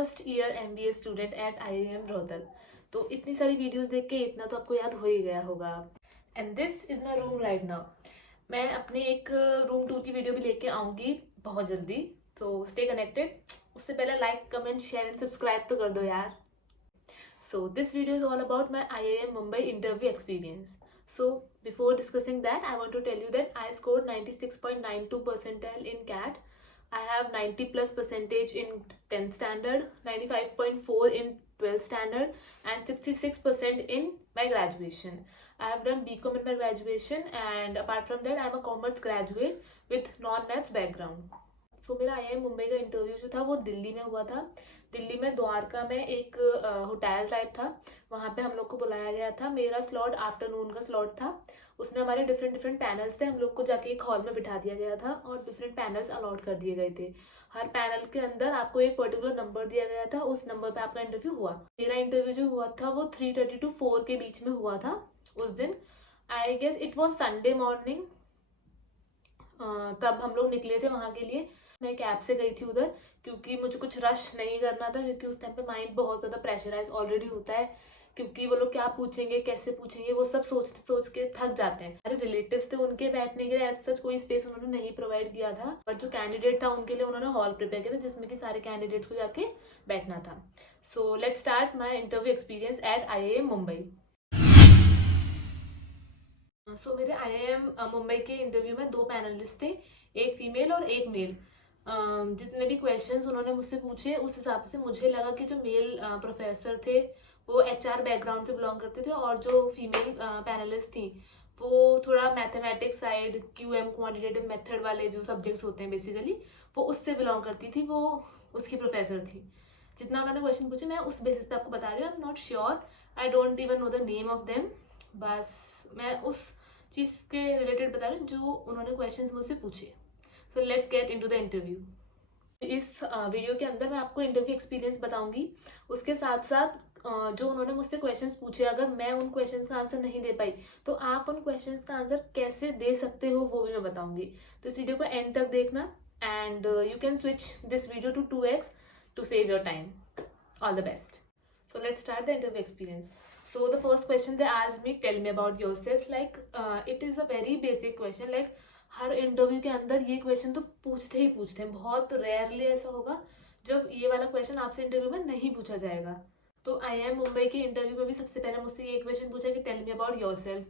First year MBA student at IIM Rohtak. तो इतनी सारी वीडियोस देख के इतना तो आपको याद हो ही गया होगा। And this is my room right now. मैं अपने एक रूम टूर की वीडियो भी लेके आऊंगी बहुत जल्दी, तो स्टे कनेक्टेड। उससे पहले like comment share and subscribe तो कर दो यार। So this video is all about my IIM Mumbai interview experience. So before discussing that, I want to tell you that I scored 96.92 percentile in CAT. I have 90 plus percentage in 10th standard, 95.4 in 12th standard, and 66% in my graduation. I have done BCom in my graduation, and apart from that, I am a commerce graduate with non-maths background. सो मेरा IIM Mumbai का interview जो था वो दिल्ली में हुआ था। दिल्ली में द्वारका में एक होटल टाइप था, वहाँ पे हम लोग को बुलाया गया था। मेरा स्लॉट आफ्टरनून का स्लॉट था। उसमें हमारे डिफरेंट डिफरेंट पैनल्स थे, हम लोग को जाके एक हॉल में बिठा दिया गया था और डिफरेंट पैनल्स अलॉट कर दिए गए थे। हर पैनल के अंदर आपको एक पर्टिकुलर नंबर दिया गया था, उस नंबर पे आपका इंटरव्यू हुआ। मेरा इंटरव्यू जो हुआ था वो 3:30 to 4 के बीच में हुआ था उस दिन। I guess it was Sunday morning. तब हम लोग निकले थे वहाँ के लिए। मैं कैब से गई थी उधर, क्योंकि मुझे कुछ रश नहीं करना था, क्योंकि उस टाइम पे माइंड बहुत ज़्यादा प्रेशराइज ऑलरेडी होता है। क्योंकि वो लोग क्या पूछेंगे कैसे पूछेंगे वो सब सोच सोच के थक जाते हैं। हमारे रिलेटिव्स थे, उनके बैठने के लिए एज सच कोई स्पेस उन्होंने नहीं प्रोवाइड किया था, पर जो कैंडिडेट था उनके लिए उन्होंने हॉल प्रिपेयर किया था जिसमें कि सारे कैंडिडेट्स को जाके बैठना था। So let's start my interview experience at IIM Mumbai. So मेरे IIM मुंबई के इंटरव्यू में 2 पैनलिस्ट थे, एक फीमेल और एक मेल। जितने भी क्वेश्चंस उन्होंने मुझसे पूछे उस हिसाब से मुझे लगा कि जो मेल प्रोफेसर थे वो HR बैकग्राउंड से बिलोंग करते थे, और जो फीमेल पैनलिस्ट थी वो थोड़ा mathematics side, QM quantitative method वाले जो सब्जेक्ट्स होते हैं बेसिकली, वो उससे बिलोंग करती थी। वो उसकी प्रोफेसर थी। जितना उन्होंने क्वेश्चन पूछे मैं उस बेसिस पे आपको बता रही हूँ। I am not sure, I don't even know the name of them. बस मैं उस चीज़ के रिलेटेड बता रही हूँ जो उन्होंने क्वेश्चंस मुझसे पूछे। So let's get into the interview. इस वीडियो के अंदर मैं आपको इंटरव्यू एक्सपीरियंस बताऊंगी, उसके साथ साथ जो उन्होंने मुझसे क्वेश्चंस पूछे, अगर मैं उन क्वेश्चंस का आंसर नहीं दे पाई तो आप उन क्वेश्चंस का आंसर कैसे दे सकते हो वो भी मैं बताऊंगी। तो इस वीडियो को एंड तक देखना, and you can switch this video to 2x to save your time. All the best. So let's start the interview experience. So the first question they asked me, tell me about yourself. Like it is a very basic question. Like her interview के अंदर ये question तो पूछते ही पूछते हैं, बहुत rarely ऐसा होगा जब ये वाला क्वेश्चन आपसे इंटरव्यू में नहीं पूछा जाएगा। तो IIM मुंबई के इंटरव्यू में भी सबसे पहले मुझसे ये क्वेश्चन पूछा कि tell me about yourself.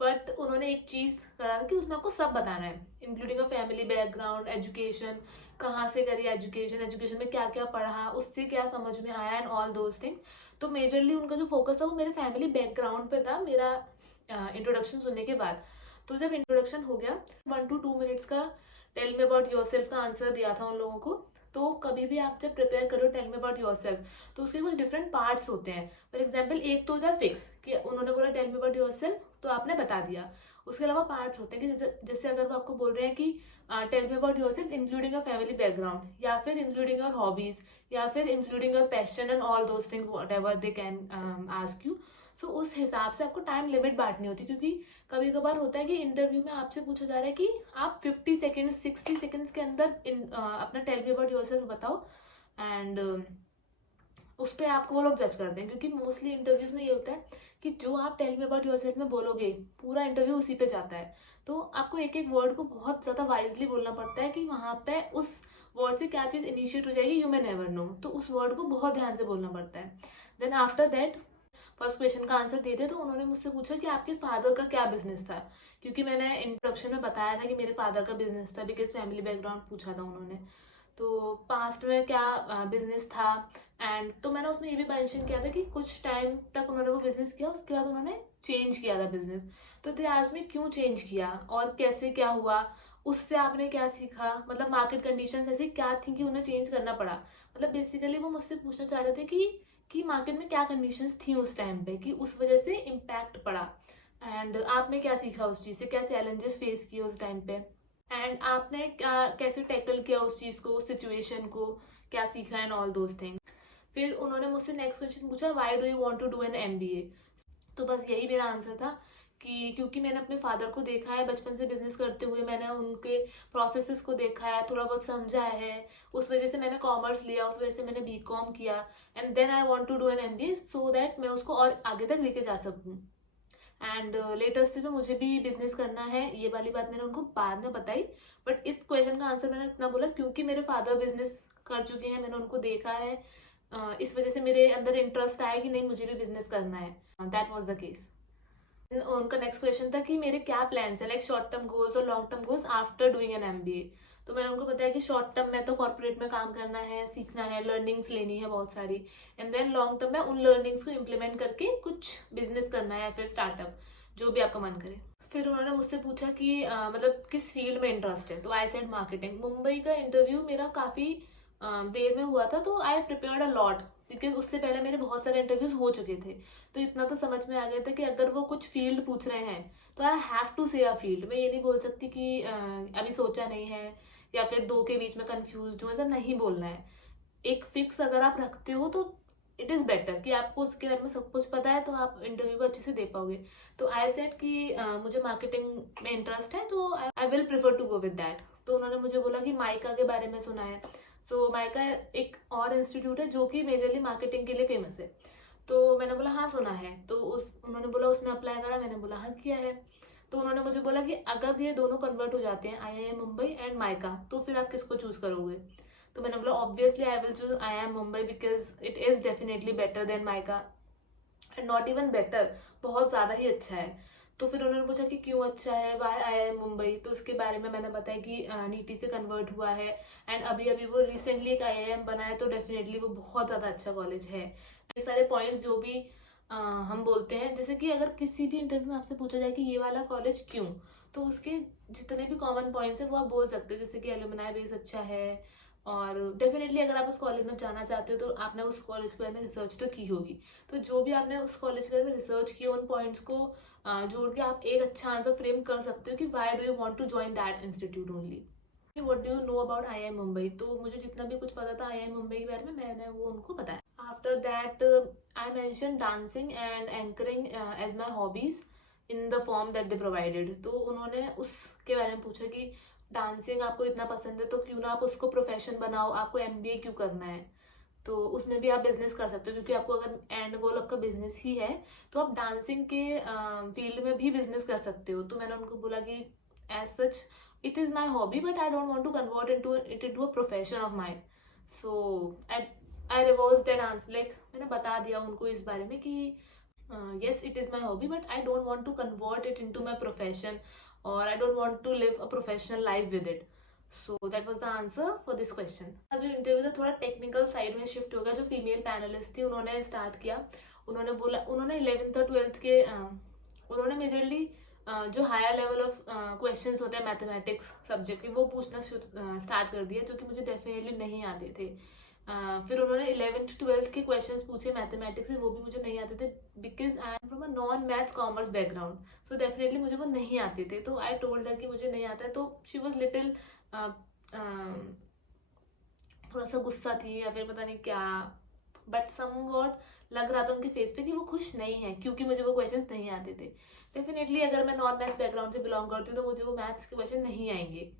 But उन्होंने एक चीज़ करा था कि उसमें आपको सब बताना है, including a family background, education, कहाँ से करी एजुकेशन, एजुकेशन में क्या क्या पढ़ा, उससे क्या समझ में आया, एंड ऑल दोज थिंग्स। तो मेजरली उनका जो फोकस था वो मेरे फैमिली बैकग्राउंड पे था मेरा इंट्रोडक्शन सुनने के बाद। तो जब इंट्रोडक्शन हो गया, 1 to 2 मिनट्स का tell me about yourself का आंसर दिया था उन लोगों को। तो कभी भी आप जब प्रिपेयर करो tell me about yourself, तो उसके कुछ डिफरेंट पार्ट्स होते हैं। फॉर एग्जाम्पल एक तो होता है फिक्स कि उन्होंने बोला tell me about yourself, तो आपने बता दिया। उसके अलावा पार्ट्स होते हैं कि जैसे अगर वो आपको बोल रहे हैं कि tell me about yourself including your family background, या फिर इंक्लूडिंग योर हॉबीज, या फिर including your passion and all those things whatever they can ask you. So उस हिसाब से आपको टाइम लिमिट बांटनी होती है, क्योंकि कभी कभार होता है कि इंटरव्यू में आपसे पूछा जा रहा है कि आप 50 सेकेंड्स 60 सेकेंड्स के अंदर अपना टेल मी अबाउट योरसेल्फ बताओ, एंड उस पर आपको वो लोग जज करते हैं। क्योंकि मोस्टली इंटरव्यूज में ये होता है कि जो आप टेल मी अबाउट योरसेल्फ में बोलोगे पूरा इंटरव्यू उसी पे जाता है। तो आपको एक एक वर्ड को बहुत ज़्यादा वाइजली बोलना पड़ता है कि वहाँ पे उस वर्ड से क्या चीज़ इनिशिएट हो जाएगी, यू मे नेवर नो। तो उस वर्ड को बहुत ध्यान से बोलना पड़ता है। Then after that first question का आंसर देते तो उन्होंने मुझसे पूछा कि आपके फादर का क्या बिजनेस था, क्योंकि मैंने इंट्रोडक्शन में बताया था कि मेरे फादर का बिजनेस था, बिकॉज फैमिली बैकग्राउंड पूछा था उन्होंने। तो पास्ट में क्या बिजनेस था, एंड तो मैंने उसमें ये भी मेंशन किया था कि कुछ टाइम तक उन्होंने वो बिजनेस किया, उसके बाद उन्होंने चेंज किया था बिजनेस। तो दे आज में क्यों चेंज किया और कैसे क्या हुआ, उससे आपने क्या सीखा, मतलब मार्केट कंडीशंस ऐसी क्या थी कि उन्हें चेंज करना पड़ा। मतलब बेसिकली वो मुझसे पूछना चाह रहे थे कि मार्केट में क्या कंडीशंस थी उस टाइम पे कि उस वजह से इम्पैक्ट पड़ा, एंड आपने क्या सीखा उस चीज़ से, क्या चैलेंजेस फेस किए उस टाइम पे, एंड आपने क्या कैसे टैकल किया उस चीज़ को, उस सिचुएशन को, क्या सीखा, एंड ऑल दोज थिंग। फिर उन्होंने मुझसे नेक्स्ट क्वेश्चन पूछा, why do you want to do an MBA। तो बस यही मेरा आंसर था कि क्योंकि मैंने अपने फादर को देखा है बचपन से बिजनेस करते हुए, मैंने उनके प्रोसेसेस को देखा है, थोड़ा बहुत समझा है, उस वजह से मैंने कॉमर्स लिया, उस वजह से मैंने बीकॉम किया, and then I want to do an MBA so that मैं उसको और आगे तक लेके जा सकूँ। एंड लेटेस्ट में मुझे भी बिजनेस करना है, ये वाली बात मैंने उनको बाद में बताई। बट इस क्वेश्चन का आंसर मैंने इतना बोला क्योंकि मेरे फादर बिजनेस कर चुके हैं, मैंने उनको देखा है, इस वजह से मेरे अंदर इंटरेस्ट आया कि नहीं मुझे भी बिजनेस करना है। That was the case. उनका नेक्स्ट क्वेश्चन था कि मेरे क्या प्लान्स है, लाइक शॉर्ट टर्म गोल्स और long term goals after doing an MBA. तो मैंने उनको बताया कि शॉर्ट टर्म में तो कॉर्पोरेट में काम करना है, सीखना है, लर्निंग्स लेनी है बहुत सारी, एंड देन लॉन्ग टर्म में उन लर्निंग्स को इम्प्लीमेंट करके कुछ बिजनेस करना है या फिर स्टार्टअप, जो भी आपका मन करे। फिर उन्होंने मुझसे पूछा कि मतलब किस फील्ड में इंटरेस्ट है, तो आई सेड मार्केटिंग। मुंबई का इंटरव्यू मेरा काफ़ी देर में हुआ था, तो आई प्रिपेयर्ड अ लॉट बिकॉज उससे पहले मेरे बहुत सारे इंटरव्यूज हो चुके थे। तो इतना तो समझ में आ गया था कि अगर वो कुछ फील्ड पूछ रहे हैं तो आई हैव टू से अ फील्ड। मैं ये नहीं बोल सकती कि अभी सोचा नहीं है या फिर दो के बीच में कंफ्यूज हूँ, ऐसा नहीं बोलना है। एक फिक्स अगर आप रखते हो तो इट इज़ बेटर कि आपको उसके बारे में सब कुछ पता है, तो आप इंटरव्यू को अच्छे से दे पाओगे। तो आई सेड कि मुझे मार्केटिंग में इंटरेस्ट है, तो I will prefer to go with that. तो उन्होंने मुझे बोला कि माइका के बारे में सुना है। सो माइका एक और इंस्टीट्यूट है जो कि मेजरली मार्केटिंग के लिए फेमस है। तो मैंने बोला हाँ सुना है। तो उन्होंने बोला उसने अप्लाई करा, मैंने बोला हाँ किया है। तो उन्होंने मुझे बोला कि अगर ये दोनों कन्वर्ट हो जाते हैं, आईआईएम मुंबई एंड माइका, तो फिर आप किसको चूज करोगे। तो मैंने बोला obviously I will choose IIM Mumbai because it is definitely better than mica, and not even better, बहुत ज़्यादा ही अच्छा है। तो फिर उन्होंने पूछा कि क्यों अच्छा है, वाई आईआईएम मुंबई। तो उसके बारे में मैंने बताया कि नीटी से कन्वर्ट हुआ है, एंड अभी अभी वो रिसेंटली एक आईआईएम बना है, तो डेफिनेटली वो बहुत ज़्यादा अच्छा कॉलेज है। ये सारे पॉइंट्स जो भी हम बोलते हैं, जैसे कि अगर किसी भी इंटरव्यू में आपसे पूछा जाए कि ये वाला कॉलेज क्यों, तो उसके जितने भी कॉमन पॉइंट्स हैं वो आप बोल सकते हो, जैसे कि एलुमनाई बेस अच्छा है, और डेफिनेटली अगर आप उस कॉलेज में जाना चाहते हो तो आपने उस कॉलेज के बारे में रिसर्च तो की होगी। तो जो भी आपने उस कॉलेज के बारे में रिसर्च किया, उन पॉइंट्स को जोड़ के आप एक अच्छा आंसर फ्रेम कर सकते हो कि why do you want to join that institute only. What do you know about IIM Mumbai. तो मुझे जितना भी कुछ पता था आईआईएम मुंबई के बारे में, मैंने वो उनको बताया। After that I mention dancing and anchoring as my hobbies in the form that they provided. तो उन्होंने उसके बारे में पूछा कि डांसिंग आपको इतना पसंद है तो क्यों ना आप उसको प्रोफेशन बनाओ, आपको एमबीए क्यों करना है। तो उसमें भी आप बिजनेस कर सकते हो, क्योंकि आपको अगर एंड गोल आपका बिजनेस ही है तो आप डांसिंग के फील्ड में भी बिजनेस कर सकते हो। तो मैंने उनको बोला कि as such it is my hobby but I don't want to convert it into a profession of mine. So I reverse that answer, like मैंने बता दिया उनको इस बारे में कि yes it is my hobby but I don't want to convert it into my profession, or I don't want to live a professional life with it. So that was the answer for this question. जो interview था थोड़ा technical side में shift हो गया। जो female panelist थी उन्होंने start किया, उन्होंने बोला, उन्होंने 11th और 12th के उन्होंने मेजरली जो हायर लेवल ऑफ क्वेश्चंस होते हैं मैथमेटिक्स सब्जेक्ट के, वो पूछना स्टार्ट कर दिया, जो कि मुझे डेफिनेटली नहीं आते थे। फिर उन्होंने 11th 12th के क्वेश्चंस पूछे मैथमेटिक्स से, वो भी मुझे नहीं आते थे because I am from a non maths commerce background, so definitely मुझे वो नहीं आते थे। तो आई टोल्ड हर कि मुझे नहीं आता है, तो शी वॉज लिटिल थोड़ा सा गुस्सा थी या फिर पता नहीं क्या, बट सम वॉट लग रहा था उनके फेस पे कि वो खुश नहीं है क्योंकि मुझे वो क्वेश्चंस नहीं आते थे। डेफिनेटली अगर मैं नॉन मैथ्स बैकग्राउंड से बिलोंग करती हूँ तो मुझे वो मैथ्स के क्वेश्चन नहीं आएंगे,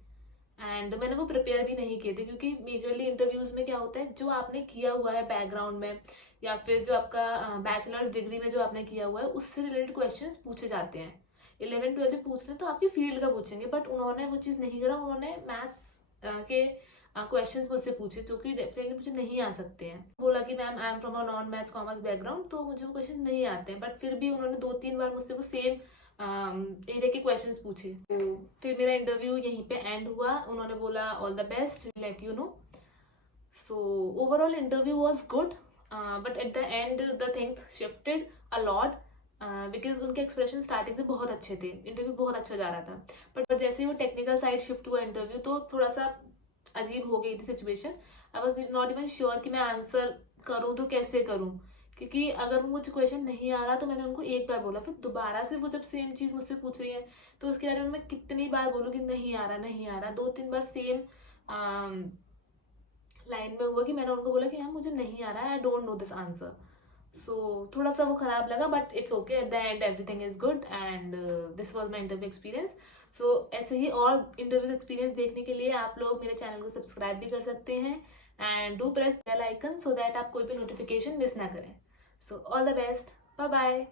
एंड मैंने वो प्रिपेयर भी नहीं किए थे, क्योंकि मेजरली इंटरव्यूज में क्या होता है, जो आपने किया हुआ है बैकग्राउंड में या फिर जो आपका बैचलर्स डिग्री में जो आपने किया हुआ है उससे रिलेटेड क्वेश्चंस पूछे जाते हैं। 11 12 में पूछ रहे हैं तो आपकी फील्ड का पूछेंगे, बट उन्होंने वो चीज़ नहीं करा, उन्होंने मैथ्स के क्वेश्चंस मुझसे पूछे जो कि डेफिनेटली मुझे नहीं आ सकते हैं। बोला कि ma'am I am from a non maths commerce background, तो मुझे वो क्वेश्चन नहीं आते हैं, बट फिर भी उन्होंने 2-3 बार मुझसे वो सेम एरिया के क्वेश्चंस पूछे। तो फिर मेरा इंटरव्यू यहीं पे एंड हुआ, उन्होंने बोला all the best, we let you know. So overall interview was good, but at the end the things shifted a lot because उनके एक्सप्रेशन स्टार्टिंग से बहुत अच्छे थे, इंटरव्यू बहुत अच्छा जा रहा था, बट जैसे ही वो टेक्निकल साइड शिफ्ट हुआ इंटरव्यू तो थोड़ा सा अजीब हो गई थी situation. I was not even sure कि मैं आंसर करूँ तो कैसे करूँ, क्योंकि अगर मुझे क्वेश्चन नहीं आ रहा तो मैंने उनको एक बार बोला, फिर दोबारा से वो जब सेम चीज़ मुझसे पूछ रही है तो उसके बारे में मैं कितनी बार बोलूँ कि नहीं आ रहा नहीं आ रहा। 2-3 बार सेम लाइन में हुआ कि मैंने उनको बोला कि हाँ मुझे नहीं आ रहा है, I don't know this answer. So थोड़ा सा वो खराब लगा, but it's okay, at the end everything is good and this was my interview experience. So ऐसे ही और इंटरव्यू एक्सपीरियंस देखने के लिए आप लोग मेरे चैनल को सब्सक्राइब भी कर सकते हैं and do press bell icon so that आप कोई भी नोटिफिकेशन मिस ना करें। So all the best, bye bye.